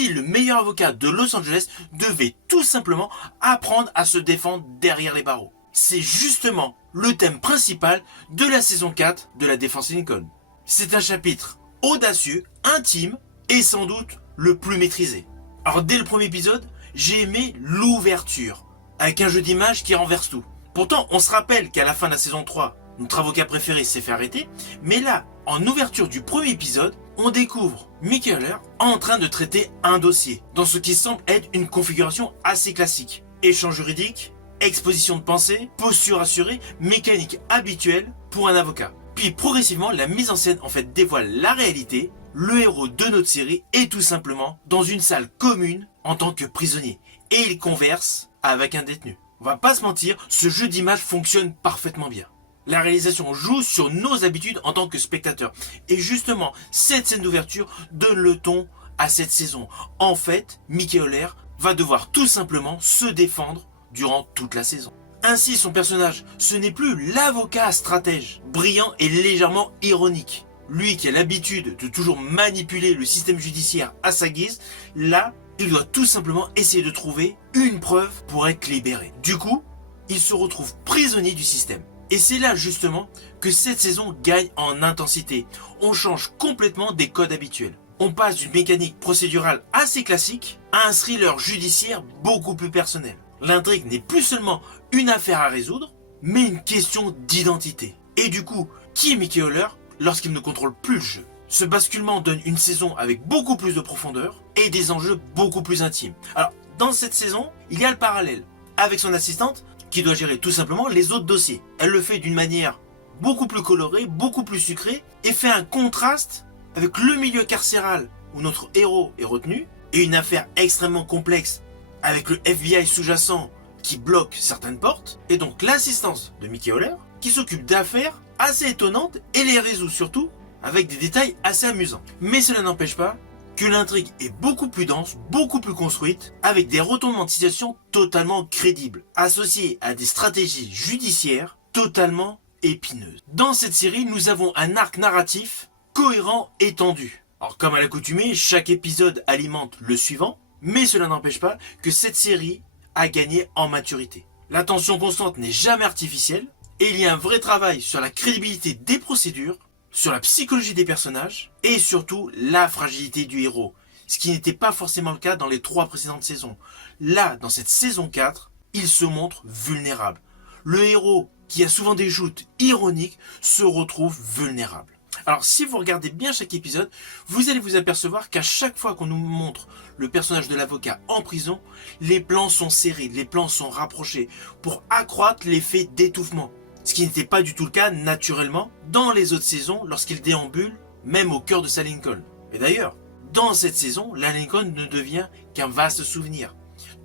si le meilleur avocat de Los Angeles devait tout simplement apprendre à se défendre derrière les barreaux. C'est justement le thème principal de la saison 4 de La Défense Lincoln. C'est un chapitre audacieux, intime et sans doute le plus maîtrisé. Alors dès le premier épisode, j'ai aimé l'ouverture, avec un jeu d'images qui renverse tout. Pourtant, on se rappelle qu'à la fin de la saison 3, notre avocat préféré s'est fait arrêter, mais là, en ouverture du premier épisode, on découvre Mickey Haller en train de traiter un dossier, dans ce qui semble être une configuration assez classique. Échange juridique, exposition de pensée, posture assurée, mécanique habituelle pour un avocat. Puis progressivement, la mise en scène en fait dévoile la réalité. Le héros de notre série est tout simplement dans une salle commune en tant que prisonnier et il converse avec un détenu. On va pas se mentir, ce jeu d'image fonctionne parfaitement bien. La réalisation joue sur nos habitudes en tant que spectateurs. Et justement, cette scène d'ouverture donne le ton à cette saison. En fait, Mickey Haller va devoir tout simplement se défendre durant toute la saison. Ainsi, son personnage, ce n'est plus l'avocat stratège, brillant et légèrement ironique. Lui qui a l'habitude de toujours manipuler le système judiciaire à sa guise, là, il doit tout simplement essayer de trouver une preuve pour être libéré. Du coup, il se retrouve prisonnier du système. Et c'est là justement que cette saison gagne en intensité. On change complètement des codes habituels. On passe d'une mécanique procédurale assez classique à un thriller judiciaire beaucoup plus personnel. L'intrigue n'est plus seulement une affaire à résoudre, mais une question d'identité. Et du coup, qui est Mickey Haller lorsqu'il ne contrôle plus le jeu? Ce basculement donne une saison avec beaucoup plus de profondeur et des enjeux beaucoup plus intimes. Alors, dans cette saison, il y a le parallèle avec son assistante qui doit gérer tout simplement les autres dossiers. Elle le fait d'une manière beaucoup plus colorée, beaucoup plus sucrée et fait un contraste avec le milieu carcéral où notre héros est retenu et une affaire extrêmement complexe avec le FBI sous-jacent qui bloque certaines portes et donc l'assistance de Mickey Haller qui s'occupe d'affaires assez étonnantes et les résout surtout avec des détails assez amusants. Mais cela n'empêche pas que l'intrigue est beaucoup plus dense, beaucoup plus construite, avec des retournements de situation totalement crédibles, associés à des stratégies judiciaires totalement épineuses. Dans cette série, nous avons un arc narratif cohérent et tendu. Alors comme à l'accoutumée, chaque épisode alimente le suivant, mais cela n'empêche pas que cette série a gagné en maturité. La tension constante n'est jamais artificielle, et il y a un vrai travail sur la crédibilité des procédures, sur la psychologie des personnages et surtout la fragilité du héros, ce qui n'était pas forcément le cas dans les 3 précédentes saisons. Là, dans cette saison 4, il se montre vulnérable. Le héros, qui a souvent des joutes ironiques, se retrouve vulnérable. Alors si vous regardez bien chaque épisode, vous allez vous apercevoir qu'à chaque fois qu'on nous montre le personnage de l'avocat en prison, les plans sont serrés, les plans sont rapprochés pour accroître l'effet d'étouffement. Ce qui n'était pas du tout le cas naturellement dans les autres saisons lorsqu'il déambule même au cœur de sa Lincoln. Et d'ailleurs, dans cette saison, la Lincoln ne devient qu'un vaste souvenir.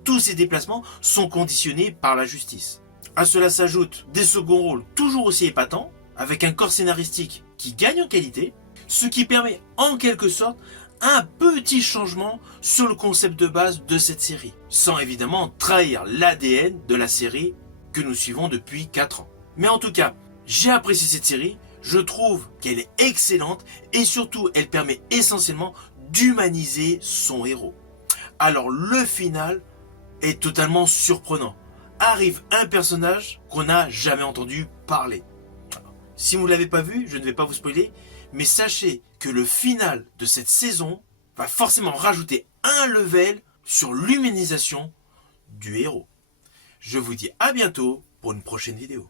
Tous ces déplacements sont conditionnés par la justice. À cela s'ajoutent des seconds rôles toujours aussi épatants, avec un corps scénaristique qui gagne en qualité, ce qui permet en quelque sorte un petit changement sur le concept de base de cette série, sans évidemment trahir l'ADN de la série que nous suivons depuis 4 ans. Mais en tout cas, j'ai apprécié cette série, je trouve qu'elle est excellente et surtout elle permet essentiellement d'humaniser son héros. Alors le final est totalement surprenant. Arrive un personnage qu'on n'a jamais entendu parler. Si vous ne l'avez pas vu, je ne vais pas vous spoiler, mais sachez que le final de cette saison va forcément rajouter un level sur l'humanisation du héros. Je vous dis à bientôt pour une prochaine vidéo.